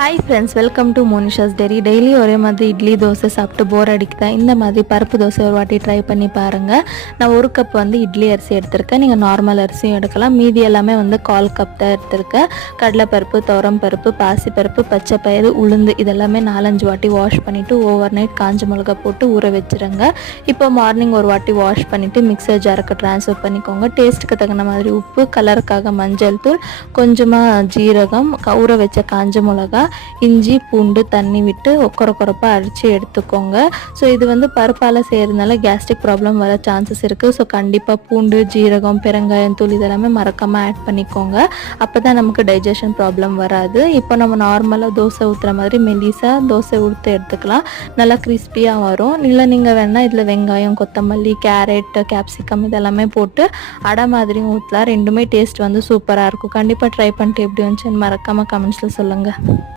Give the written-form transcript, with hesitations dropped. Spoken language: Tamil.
Hi friends, welcome to Monisha's diary. Daily ஒரே மாதிரி இட்லி தோசை சாப்பிட்டு போர் அடிக்குதா? இந்த மாதிரி பருப்பு தோசை ஒரு வாட்டி ட்ரை பண்ணி பாருங்கள். நான் ஒரு கப் இட்லி அரிசி எடுத்திருக்கேன். நீங்கள் நார்மல் அரிசியும் எடுக்கலாம். மீதி எல்லாமே 1/4 கப் தான் எடுத்திருக்கேன். கடலைப்பருப்பு, துவரம்பருப்பு, பாசிப்பருப்பு, பச்சைப்பயிறு, உளுந்து இதெல்லாமே 4-5 வாட்டி வாஷ் பண்ணிவிட்டு ஓவர் நைட் காஞ்ச மிளகா போட்டு ஊற வச்சுருங்க. இப்போ மார்னிங் ஒரு வாட்டி வாஷ் பண்ணிவிட்டு மிக்சர் ஜாருக்கு ட்ரான்ஸ்ஃபர் பண்ணிக்கோங்க. டேஸ்ட்டுக்கு தகுந்த மாதிரி உப்பு, கலருக்காக மஞ்சள் தூள், கொஞ்சமாக ஜீரகம், ஊற வச்ச காஞ்ச மிளகா, இஞ்சி, பூண்டு தண்ணி விட்டு கொரப்பாக அரைச்சி எடுத்துக்கோங்க. ஸோ இது பருப்பால் செய்கிறதுனால கேஸ்ட்ரிக் ப்ராப்ளம் வர சான்சஸ் இருக்குது. ஸோ கண்டிப்பாக பூண்டு, ஜீரகம், பெருங்காயம் தூள் இதெல்லாமே மறக்காமல் ஆட் பண்ணிக்கோங்க. அப்போ தான் நமக்கு டைஜஷன் ப்ராப்ளம் வராது. இப்போ நம்ம நார்மலாக தோசை ஊற்றுற மாதிரி மெலிசாக தோசை ஊற்றி எடுத்துக்கலாம். நல்லா கிறிஸ்பியாக வரும். இல்லை நீங்கள் வேணால் இதில் வெங்காயம், கொத்தமல்லி, கேரட், கேப்சிகம் இதெல்லாமே போட்டு அடை மாதிரியும் ஊற்றலாம். ரெண்டுமே டேஸ்ட் சூப்பராக இருக்கும். கண்டிப்பாக ட்ரை பண்ணிட்டு எப்படி வந்துச்சுன்னு மறக்காமல் கமெண்ட்ஸில் சொல்லுங்கள்.